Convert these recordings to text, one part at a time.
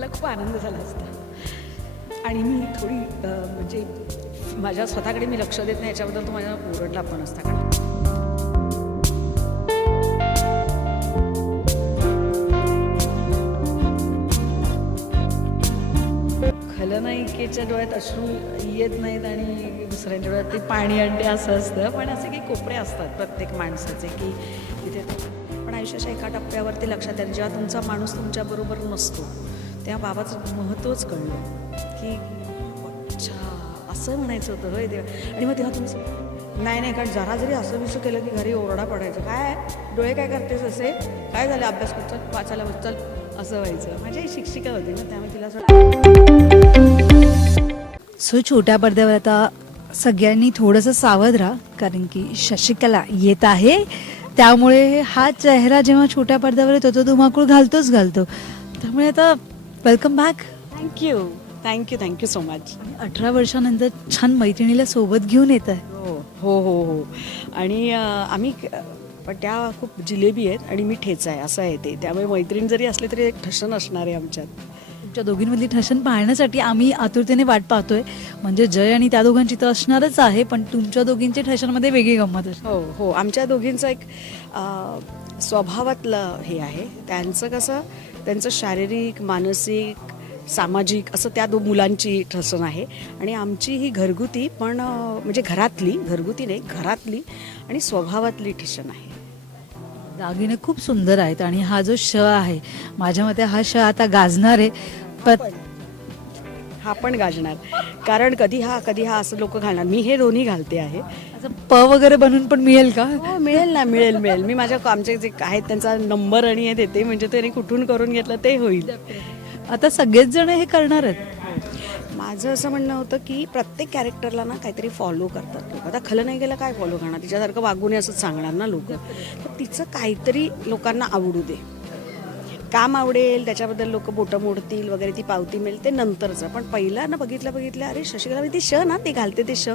मला खूप आनंद झाला असता. आणि मी थोडी म्हणजे माझ्या स्वतःकडे मी लक्ष देत नाही याच्याबद्दल तो माझ्या ओरडला पण असता. कारण खलनायिकेच्या डोळ्यात अश्रू येत नाहीत आणि दुसऱ्यांच्या डोळ्यात ते पाणी अंडे असं असतं. पण असे काही कोपरे असतात प्रत्येक माणसाचे की तिथे पण आयुष्याच्या एका टप्प्यावरती लक्षात येईल जेव्हा तुमचा माणूस तुमच्याबरोबर नसतो. त्या बाबाचं महत्त्वच कळलं. की अच्छा असं म्हणायचं होतं होय देवा. आणि मग तेव्हा तुम्ही नाही नाही कारण जरा जरी असं विसू केलं की घरी ओरडा पडायचं. काय? डोळे काय करतेस असे? काय झालं? अभ्यास कर वाचायला बस असं व्हायचं. माझी आई शिक्षिका होती ना त्यामुळे तिला सो छोट्या पडद्यावर आता सगळ्यांनी थोडंसं सावध राहा कारण की शशिकला येत आहे. त्यामुळे हा चेहरा जेव्हा छोट्या पडद्यावर येतो तो धुमाकूळ घालतोच घालतो. त्यामुळे आता welcome back thank you thank you thank you so much अठरा वर्षानंतर छान मैत्रिणीला सोबत घेऊन येत आहे. हो हो हो हो. आणि अं, आम्ही पण त्या खूप जिलेबी आहेत आणि मी ठेचा आहे असं आहे ते. त्यामुळे मैत्रीण जरी असले तरी एक ठसन असणार आहे आमच्यात. तुमच्या दोघींमधली ठसन पाहण्यासाठी आम्ही आतुरतेने वाट पाहतोय. म्हणजे जय आणि त्या दोघांची तर असणारच आहे पण तुमच्या दोघींच्या ठशनमध्ये वेगळी गंमत असते. हो हो. आमच्या दोघींचं एक अं, स्वभावातलं हे आहे. त्यांचं कसं त्यांचं शारीरिक मानसिक सामाजिक असं त्या दो मुलांची ठसन आहे. आणि आमची ही घरगुती पण म्हणजे घरातली घरगुती नाही घरातली आणि स्वभावातली ठसन आहे. दागिने खूप सुंदर आहेत आणि हा जो श आहे माझ्या मते हा श आता गाजणार आहे. पण हा पण गाजणार. कारण कधी हा कधी हा असं लोक घालणार. मी हे दोन्ही घालते आहे. असं प वगैरे बनवून पण मिळेल का? हो मिळेल ना मिळेल मिळेल. मी माझ्या आमचे जे आहेत त्यांचा नंबर आणि हे देते म्हणजे त्यांनी कुठून करून घेतलं ते होईल. आता सगळेच जण हे करणार आहेत. माझं असं म्हणणं होतं की प्रत्येक कॅरेक्टरला ना काहीतरी फॉलो करतात लोक. आता खलनायिकेला काय फॉलो करणार? तिच्यासारखं वागून असंच सांगणार ना लोक. तर तिचं काहीतरी लोकांना आवडू दे. काम आवडेल त्याच्याबद्दल लोक बोटं मोडतील वगैरे ती पावती मिळेल ते नंतरचं. पण पहिला ना बघितलं बघितलं अरे शशिकला ती श ना ते घालते ते श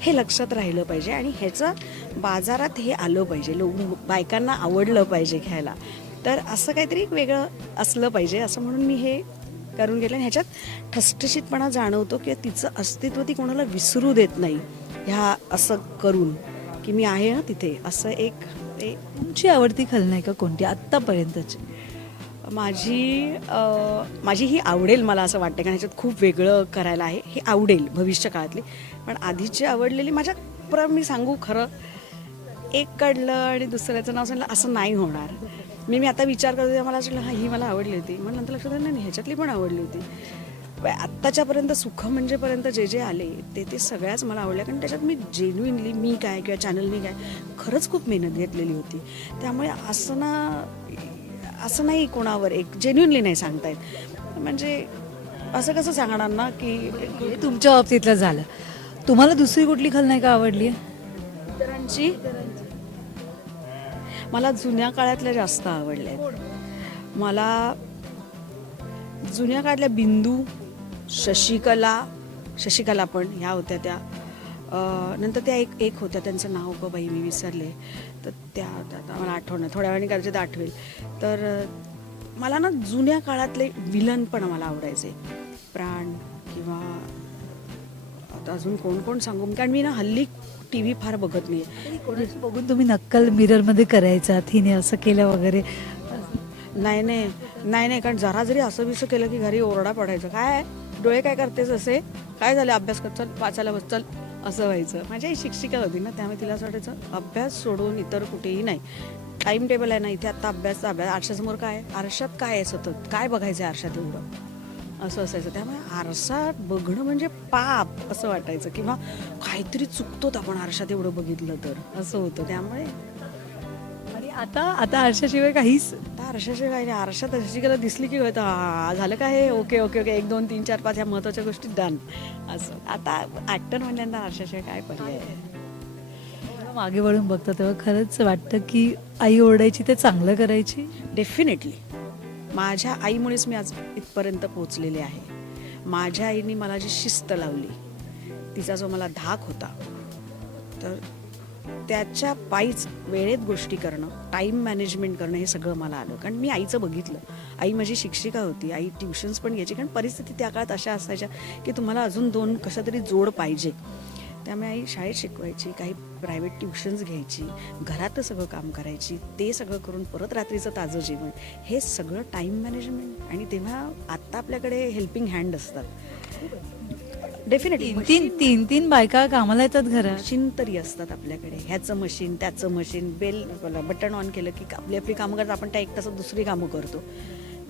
हे लक्षात राहिलं पाहिजे आणि ह्याचं बाजारात हे आलं पाहिजे. लोक बायकांना आवडलं पाहिजे घ्यायला. तर असं काहीतरी एक वेगळं असलं पाहिजे असं म्हणून मी हे करून गेले आणि ह्याच्यात ठसठशीतपणा जाणवतो की तिचं अस्तित्व ती कोणाला विसरू देत नाही. ह्या असं करून की मी आहे ना तिथे. असं एक ते तुमची आवडती खलनायिका कोणती? आत्तापर्यंतची. माझी माझी ही आवडेल मला असं वाटतं कारण ह्याच्यात खूप वेगळं करायला आहे. हे आवडेल भविष्य काळातली. पण आधीची आवडलेली माझ्या प्र मी सांगू खरं एक कडलं आणि दुसऱ्याचं नाव सांगलं असं नाही होणार. मी मी आता विचार करत होते मला असं हा ही मला आवडली होती. मग नंतर लक्षात आलं नाही ह्याच्यातली पण आवडली होती. आत्ताच्यापर्यंत सुख म्हणजेपर्यंत जे जे आले ते ते सगळ्याच मला आवडल्या कारण त्याच्यात मी जेन्युइनली मी काय किंवा चॅनलनी काय खरंच खूप मेहनत घेतलेली होती. त्यामुळे असं ना असं नाही कोणावर एक जेन्युइनली नाही सांगता येत. म्हणजे असं कसं सांगणार ना की तुमच्या बाबतीतलं झालं. तुम्हाला दुसरी कुठली खलनायिका आवडली इतरांची? मला जुन्या काळातल्या जास्त आवडल्या. मला जुन्या काळातल्या बिंदू शशिकला शशिकला पण ह्या होत्या त्या. नंतर त्या एक एक होत्या त्यांचं नाव ग बाई मी विसरले. तर त्या त्या मला आठवणं थोड्या वेळाने कदाचित आठवेल. तर मला ना जुन्या काळातले विलन पण मला आवडायचे. प्राण किंवा आता अजून कोण कोण सांगू? कारण मी ना हल्ली टी व्ही फार बघत नाही बघून तुम्ही नक्कल मिररमध्ये करायचा हिने असं केलं वगैरे. नाही नाही नाही नाही कारण जरा जरी असं विसं केलं की घरी ओरडा पडायचं. काय डोळे काय करतेस असे? काय झाले? अभ्यास कर चल वाचायला बस चल. असं व्हायचं. माझ्या आई शिक्षिका होती ना त्यामुळे तिला असं वाटायचं अभ्यास सोडून इतर कुठेही नाही. टाईम टेबल आहे ना इथे आता अभ्यास अभ्यास आरशासमोर काय आरशात काय आहे सतत? काय बघायचं आहे आरशात एवढं? असं असायचं. त्यामुळे आरशात बघणं म्हणजे पाप असं वाटायचं. किंवा काहीतरी चुकतोत आपण आरशात एवढं बघितलं तर. असं होतं. त्यामुळे आता आता आरशाशिवाय काहीच आता आरशाशिवाय काय नाही. आरशात शशिकला दिसली की कळतं, हा झालं काय हे? Okay okay okay. एक दोन तीन चार पाच ह्या महत्त्वाच्या गोष्टी डन असं. आता ऍक्टर म्हणल्यानंतर आरशाशिवाय काय पर्याय आहे? मागे वळून बघतो तेव्हा खरंच वाटतं की आई ओरडायची ते चांगलं करायची. डेफिनेटली माझ्या आईमुळेच मी आज इथपर्यंत पोचलेले आहे. माझ्या आईने मला जी शिस्त लावली तिचा जो मला धाक होता तर त्याच्या पायीच वेळेत गोष्टी करणं टाईम मॅनेजमेंट करणं हे सगळं मला आलं. कारण मी आईचं बघितलं. आई माझी शिक्षिका होती. आई ट्युशन्स पण घ्यायची. कारण परिस्थिती त्या काळात अशा असायच्या की तुम्हाला अजून दोन कशा तरी जोड पाहिजे. त्यामुळे आई शाळेत शिकवायची काही प्रायव्हेट ट्युशन्स घ्यायची घरातलं सगळं काम करायची ते सगळं करून परत रात्रीचं ताजं जेवण. हे सगळं टाईम मॅनेजमेंट आणि तेव्हा आत्ता आपल्याकडे हेल्पिंग हँड असतात. डेफिनेटली तीन तीन तीन तीन बायका कामाला येतात घरात. मशीन तरी असतात आपल्याकडे. ह्याचं मशीन त्याचं मशीन बेल बटन ऑन केलं की आपली आपली कामं करतात. आपण त्या एक तासात दुसरी कामं करतो.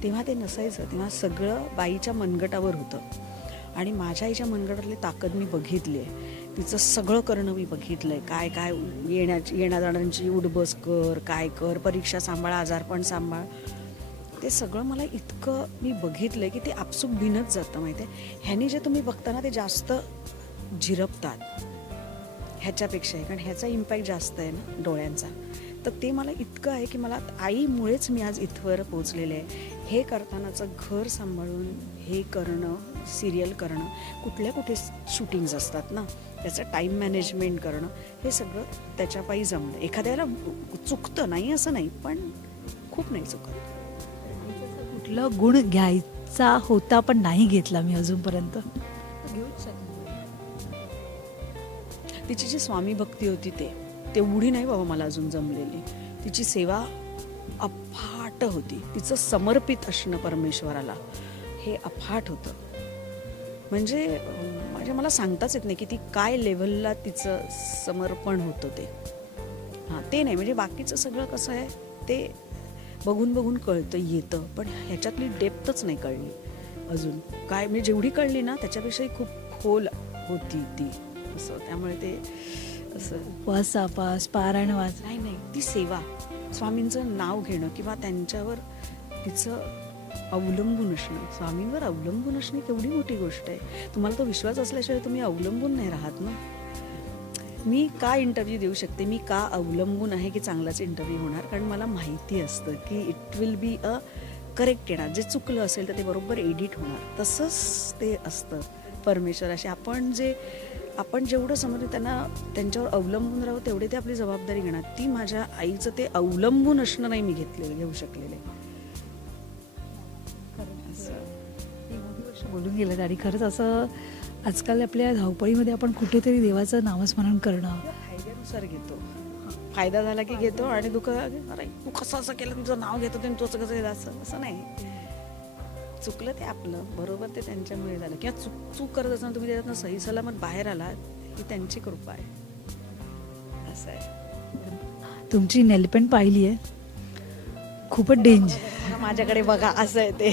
तेव्हा ते नसायचं. तेव्हा सगळं बाईच्या मनगटावर होतं. आणि माझ्या आईच्या मनगटातली ताकद मी बघितली आहे. तिचं सगळं करणं मी बघितलं आहे काय काय येण्याची येण्या जाणाऱ्यांची उडबस कर काय कर परीक्षा सांभाळ आजारपण सांभाळ. ते सगळं मला इतकं मी बघितलंय की ते आपसूक भिनत जातं माहिती आहे ह्याने जे तुम्ही बघता ना ते जास्त झिरपतात ह्याच्यापेक्षाही. कारण ह्याचा इम्पॅक्ट जास्त आहे ना डोळ्यांचा. तर ते मला इतकं आहे की मला आईमुळेच मी आज इथवर पोचलेले आहे. हे करतानाचं घर सांभाळून हे करणं सिरियल करणं कुठल्या कुठे शूटिंग्ज असतात ना त्याचं टाईम मॅनेजमेंट करणं हे सगळं त्याच्यापायी जमलं. एखाद्याला चुकतं नाही असं नाही पण खूप नाही चुकत. कुठलं गुण घ्यायचा होता पण नाही घेतला मी अजूनपर्यंत. तिची जी स्वामी भक्ती होती ते तेवढी नाही बाबा मला अजून जमलेली. तिची सेवा अफाट होती. तिचं समर्पित असणं परमेश्वराला हे अफाट होतं. म्हणजे म्हणजे मला सांगताच येत नाही की ती काय लेवलला तिचं समर्पण होतं ते. हां ते नाही. म्हणजे बाकीचं सगळं कसं आहे ते बघून बघून कळतं येतं. पण ह्याच्यातली डेप्थच नाही कळली. अजून. काय म्हणजे जेवढी कळली ना त्याच्यापेक्षाही खूप खोल होती ती. असं त्यामुळे ते असं. उपवास तापास पारायण वाच नाही नाही. ती सेवा. स्वामींचं नाव घेणं किंवा त्यांच्यावर तिचं अवलंबून असणं. स्वामींवर अवलंबून असणे केवढी मोठी गोष्ट आहे. तुम्हाला तो विश्वास असल्याशिवाय तुम्ही अवलंबून नाही राहत ना. मी का इंटरव्ह्यू देऊ शकते? मी का अवलंबून आहे की चांगलाच इंटरव्ह्यू होणार? कारण मला माहिती असतं की it will be a correct येणार. जे चुकलं असेल तर ते बरोबर एडिट होणार. तसंच ते असतं परमेश्वर. असे आपण जे आपण जेवढं समजू त्यांना त्यांच्यावर अवलंबून राहू तेवढे ते आपली जबाबदारी घेणार. ती माझ्या आईचं ते अवलंबून असणं नाही मी घेतलेलं घेऊ शकलेले वर्ष बोलून गेलं आणि खरंच असं आजकाल आपल्या धावपळीमध्ये आपण कुठेतरी देवाचं नामस्मरण करणं. फायद्यानुसार घेतो. फायदा झाला की घेतो आणि दुःख अरे तू कसं असं केलं? तुझं नाव घेतो आणि तू असं कसं केलं? असं असं नाही. चुकलं ते आपलं बरोबर ते त्यांच्यामुळे झालं. किंवा चूक चूक करत असताना तुम्ही त्याच्यातनं सही सलामत बाहेर आलात ही त्यांची कृपा आहे. असं आहे. तुमची नेलपेंट पाहिली आहे खूपच डेंजर माझ्याकडे बघा असं आहे ते.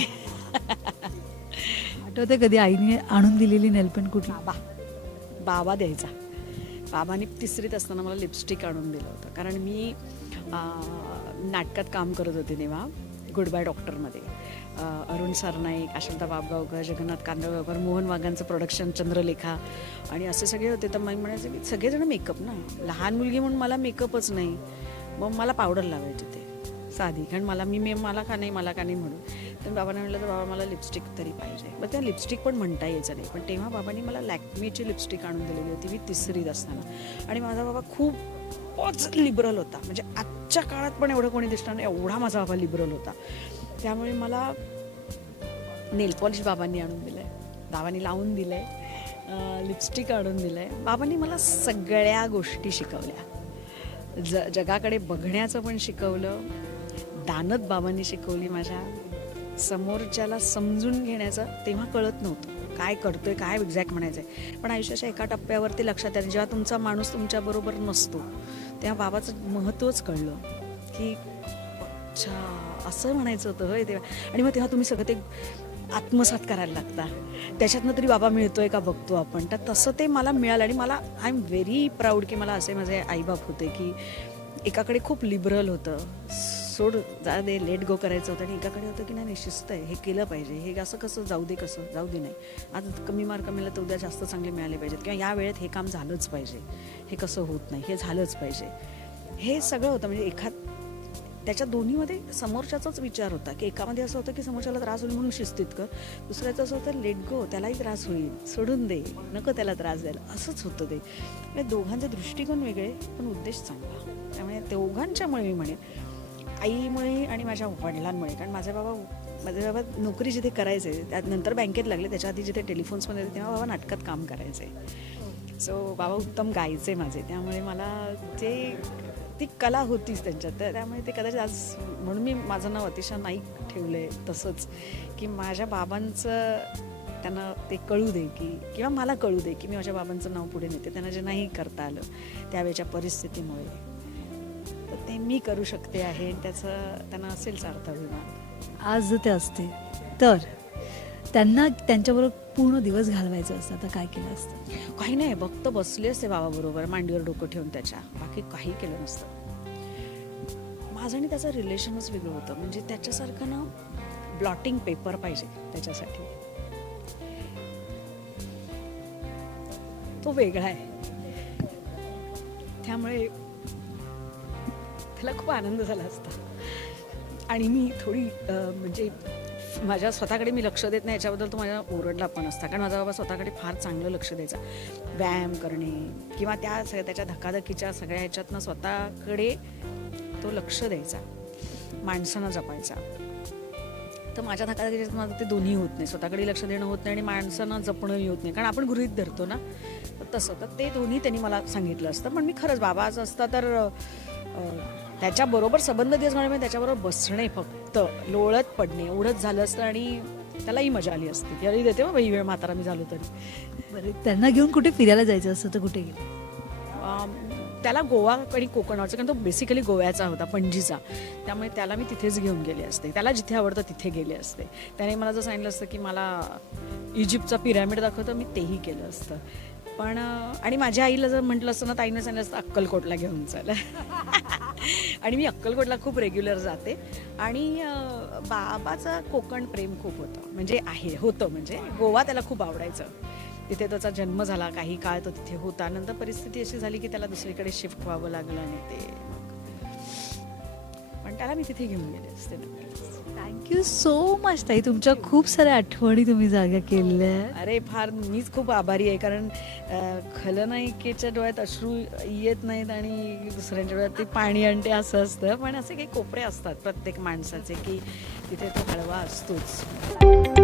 आठवते कधी आईने आणून दिलेली नेलपेन कुठली? बाबा बाबा द्यायचा. बाबांनी तिसरीत असताना मला लिपस्टिक आणून दिलं होतं. कारण मी नाटकात काम करत होते तेव्हा गुड बाय डॉक्टरमध्ये अरुण सरनाईक आशांता बाबगावकर जगन्नाथ कांदळगावकर मोहन वाघांचं प्रोडक्शन चंद्रलेखा आणि असे सगळे होते. तर मी म्हणायचे की सगळेजण मेकअप ना? लहान मुलगी म्हणून मला मेकअपच नाही. मग मला पावडर लावायची ते. साधी. कारण मला मी मे मला का नाही मला का नाही म्हणून. तर बाबांना म्हटलं तर बाबा मला लिपस्टिक तरी पाहिजे. मग त्या लिपस्टिक पण म्हणता यायचं नाही पण तेव्हा बाबांनी मला लॅक्मीची लिपस्टिक आणून दिलेली होती मी तिसरीत असताना. आणि माझा बाबा खूपच लिबरल होता. म्हणजे आजच्या काळात पण एवढं कोणी दिसणार नाही एवढा माझा बाबा लिबरल होता. त्यामुळे मला नेल पॉलिश बाबांनी आणून दिलं आहे बाबांनी लावून दिलं आहे लिपस्टिक आणून दिलं आहे बाबांनी मला सगळ्या गोष्टी शिकवल्या. ज जगाकडे बघण्याचं पण शिकवलं. दानत बाबांनी शिकवली माझ्या. समोरच्याला समजून घेण्याचं तेव्हा कळत नव्हतं. काय करतोय काय एक्झॅक्ट म्हणायचं आहे पण आयुष्याच्या एका टप्प्यावरती लक्षात आलं जेव्हा तुमचा माणूस तुमच्याबरोबर नसतो तेव्हा बाबाचं महत्त्वच कळलं की अच्छा असं म्हणायचं होतं होय तेव्हा. आणि मग तेव्हा तुम्ही सगळं ते आत्मसात करायला लागता. त्याच्यातनं तरी बाबा मिळतोय का बघतो आपण. तर तसं ते मला मिळालं आणि मला आय एम व्हेरी प्राऊड की मला असे माझे आईबाप होते की एकाकडे खूप लिबरल होतं. सोड जा दे लेट गो करायचं होतं आणि एकाकडे होतं की नाही नाही शिस्त आहे हे केलं पाहिजे हे असं कसं जाऊ दे कसं जाऊ दे नाही. आज कमी मार्क मिळालं तर उद्या जास्त चांगले मिळाले पाहिजेत. किंवा या वेळेत हे काम झालंच पाहिजे. हे कसं होत नाही हे झालंच पाहिजे. हे सगळं होतं म्हणजे एखाद त्याच्या दोन्हीमध्ये समोरच्याचाच विचार होता की एकामध्ये असं होतं की समोरच्याला त्रास होईल म्हणून शिस्तीत कर दुसऱ्याचं असं होतं लेट गो त्यालाही त्रास होईल सोडून दे नको त्याला त्रास द्यायला. असंच होतं ते. म्हणजे दोघांचे दृष्टिकोन वेगळे पण उद्देश चांगला. त्यामुळे दोघांच्यामुळे मी म्हणेन आईमुळे आणि माझ्या वडिलांमुळे. कारण माझे बाबा माझे बाबा नोकरी जिथे करायचे त्यात नंतर बँकेत लागले त्याच्या आधी जिथे टेलिफोन्समध्ये तेव्हा बाबा नाटकात काम करायचे. सो बाबा उत्तम गायचे माझे. त्यामुळे मला ते ती कला होतीच त्यांच्यात. तर त्यामुळे ते कदाचित आज म्हणून मी माझं नाव अतिशय नाईक ठेवलं आहे तसंच की माझ्या बाबांचं त्यांना ते कळू दे की किंवा मला कळू दे की मी माझ्या बाबांचं नाव पुढे नेते. त्यांना जे नाही करता आलं त्यावेळेच्या परिस्थितीमुळे. तर ते मी करू शकते आहे. त्याचं त्यांना असेल अर्थाभिमान आज जर ते असते तर त्यांना त्यांच्याबरोबर पूर्ण दिवस घालवायचं असतं. तर काय केलं असतं? काही नाही फक्त बसले असते बाबाबरोबर. मांडीवर डोकं ठेवून त्याच्या. बाकी काही केलं नसतं. माझं आणि त्याचं रिलेशनच वेगळं होतं. म्हणजे त्याच्यासारखं ना ब्लॉटिंग पेपर पाहिजे त्याच्यासाठी. तो वेगळा आहे. त्यामुळे मला खूप आनंद झाला असता. आणि मी थोडी म्हणजे माझ्या स्वतःकडे मी लक्ष देत नाही याच्याबद्दल तो माझ्या ओरडला पण असता. कारण माझा बाबा स्वतःकडे फार चांगलं लक्ष द्यायचा. व्यायाम करणे किंवा त्या सगळ्या त्याच्या धकाधकीच्या सगळ्या ह्याच्यातनं स्वतःकडे तो लक्ष द्यायचा. माणसानं जपायचा. तर माझ्या धकाधकीच्यात माझं ते दोन्ही होत नाही. स्वतःकडे लक्ष देणं होत नाही आणि माणसांना जपणंही होत नाही. कारण आपण गृहित धरतो ना तसं. तर ते दोन्ही त्यांनी मला सांगितलं असतं. पण मी खरंच बाबाचं असतं तर त्याच्याबरोबर संबंध दिवस म्हणजे त्याच्याबरोबर बसणे फक्त लोळत पडणे एवढंच झालं असतं आणि त्यालाही मजा आली असती. की अरे देते ही वेळ म्हातारा मी झालो तरी. बरं त्यांना घेऊन कुठे फिरायला जायचं असतं तर कुठे गेले? त्याला गोवा आणि कोकण आवडचं कारण तो बेसिकली गोव्याचा होता पणजीचा. त्यामुळे त्याला मी तिथेच घेऊन गेले असते. त्याला जिथे आवडतं तिथे गेले असते. त्याने मला जर सांगितलं असतं की मला इजिप्तचा पिरॅमिड दाखवतं मी तेही केलं असतं. पण आणि माझ्या आईला जर म्हटलं असतं ना ताईनं सांगितलं असतं अक्कलकोटला घेऊन चल. आणि मी अक्कलकोटला खूप रेग्युलर जाते. आणि बाबाचं कोकण प्रेम खूप होतं. म्हणजे आहे होतं म्हणजे. गोवा त्याला खूप आवडायचं. तिथे त्याचा जन्म झाला काही काळ तो तिथे होता. नंतर परिस्थिती अशी झाली की त्याला दुसरीकडे शिफ्ट व्हावं लागलं आणि ते त्याला मी तिथे घेऊन गेले असते. थँक्यू सो मच ताई. तुमच्या खूप साऱ्या आठवणी तुम्ही जागा केल्या. अरे फार मीच खूप आभारी आहे कारण खलनायिकेच्या डोळ्यात अश्रू येत नाहीत आणि दुसऱ्यांच्या डोळ्यात ते पाणी आणते असं असतं. पण असे काही कोपरे असतात प्रत्येक माणसाचे की तिथे तो हळवा असतोच.